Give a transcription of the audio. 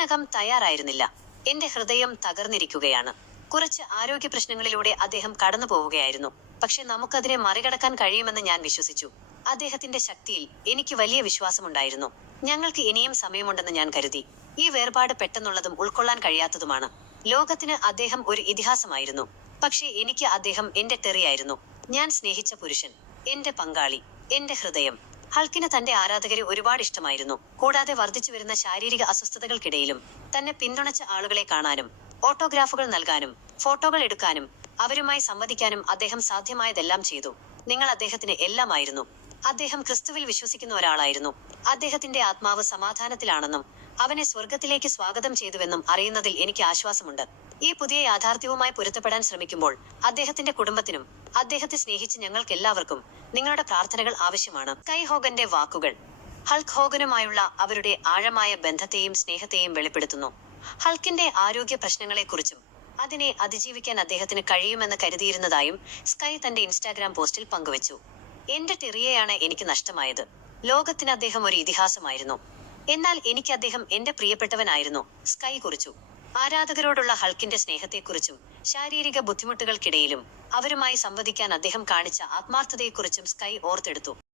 ഇതിനകം തയ്യാറായിരുന്നില്ല. എന്റെ ഹൃദയം തകർന്നിരിക്കുകയാണ്. കുറച്ച് ആരോഗ്യ പ്രശ്നങ്ങളിലൂടെ അദ്ദേഹം കടന്നു പോവുകയായിരുന്നു. പക്ഷെ നമുക്കതിനെ മറികടക്കാൻ കഴിയുമെന്ന് ഞാൻ വിശ്വസിച്ചു. അദ്ദേഹത്തിന്റെ ശക്തിയിൽ എനിക്ക് വലിയ വിശ്വാസമുണ്ടായിരുന്നു. ഞങ്ങൾക്ക് ഇനിയും സമയമുണ്ടെന്ന് ഞാൻ കരുതി. ഈ വേർപാട് പെട്ടെന്നുള്ളതും ഉൾക്കൊള്ളാൻ കഴിയാത്തതുമാണ്. ലോകത്തിന് അദ്ദേഹം ഒരു ഇതിഹാസമായിരുന്നു. പക്ഷേ എനിക്ക് അദ്ദേഹം എന്റെ ടെറിയായിരുന്നു. ഞാൻ സ്നേഹിച്ച പുരുഷൻ, എന്റെ പങ്കാളി, എന്റെ ഹൃദയം. ഹൾക്കിന് തന്റെ ആരാധകരെ ഒരുപാട് ഇഷ്ടമായിരുന്നു. കൂടാതെ വർദ്ധിച്ചു വരുന്ന ശാരീരിക അസ്വസ്ഥതകൾക്കിടയിലും തന്നെ പിന്തുണച്ച ആളുകളെ കാണാനും ഓട്ടോഗ്രാഫുകൾ നൽകാനും ഫോട്ടോകൾ എടുക്കാനും അവരുമായി സംവദിക്കാനും അദ്ദേഹം സാധ്യമായതെല്ലാം ചെയ്തു. നിങ്ങൾ അദ്ദേഹത്തിന് എല്ലാമായിരുന്നു. അദ്ദേഹം ക്രിസ്തുവിൽ വിശ്വസിക്കുന്ന ഒരാളായിരുന്നു. അദ്ദേഹത്തിന്റെ ആത്മാവ് സമാധാനത്തിലാണെന്നും അവനെ സ്വർഗത്തിലേക്ക് സ്വാഗതം ചെയ്തുവെന്നും അറിയുന്നതിൽ എനിക്ക് ആശ്വാസമുണ്ട്. ഈ പുതിയ യാഥാർത്ഥ്യവുമായി പൊരുത്തപ്പെടാൻ ശ്രമിക്കുമ്പോൾ അദ്ദേഹത്തിന്റെ കുടുംബത്തിനും അദ്ദേഹത്തെ സ്നേഹിച്ച് ഞങ്ങൾക്കെല്ലാവർക്കും നിങ്ങളുടെ പ്രാർത്ഥനകൾ ആവശ്യമാണ്. സ്കൈ ഹോഗന്റെ വാക്കുകൾ ഹൾക്ക് ഹോഗനുമായുള്ള അവരുടെ ആഴമായ ബന്ധത്തെയും സ്നേഹത്തെയും വെളിപ്പെടുത്തുന്നു. ഹൾക്കിന്റെ ആരോഗ്യ പ്രശ്നങ്ങളെക്കുറിച്ചും അതിനെ അതിജീവിക്കാൻ അദ്ദേഹത്തിന് കഴിയുമെന്ന് കരുതിയിരുന്നതായും സ്കൈ തന്റെ ഇൻസ്റ്റാഗ്രാം പോസ്റ്റിൽ പങ്കുവച്ചു. എന്റെ ടെറിയെയാണ് എനിക്ക് നഷ്ടമായത്. ലോകത്തിന് അദ്ദേഹം ഒരു ഇതിഹാസമായിരുന്നു. എന്നാൽ എനിക്ക് അദ്ദേഹം എന്റെ പ്രിയപ്പെട്ടവനായിരുന്നു, സ്കൈ കുറിച്ചു. ആരാധകരോടുള്ള ഹൾക്കിന്റെ സ്നേഹത്തെക്കുറിച്ചും ശാരീരിക ബുദ്ധിമുട്ടുകൾക്കിടയിലും അവരുമായി സംവദിക്കാൻ അദ്ദേഹം കാണിച്ച ആത്മാർത്ഥതയെക്കുറിച്ചും സ്കൈ ഓർത്തെടുത്തു.